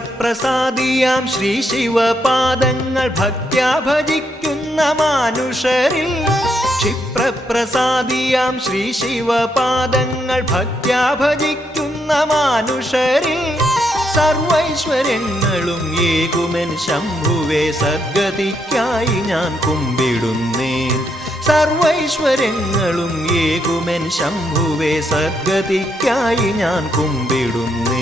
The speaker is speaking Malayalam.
ക്ഷിപ്രപ്രസാദിയാം ശ്രീ ശിവപാദങ്ങൾ ഭക്ത്യാ ഭജിക്കുന്ന മാനുഷരിൽ ക്ഷിപ്രപ്രസാദിയാം ശ്രീ ശിവപാദങ്ങൾ ഭക്ത്യാ ഭജിക്കുന്ന മാനുഷരിൽ സർവൈശ്വര്യങ്ങളും ഏകുമെൻ ശംഭുവേ സദ്ഗതിക്കായി ഞാൻ കുമ്പിടുന്നേൻ സർവൈശ്വര്യങ്ങളും ഏകുമെൻ ശംഭുവേ സദ്ഗതിക്കായി ഞാൻ കുമ്പിടുന്നേൻ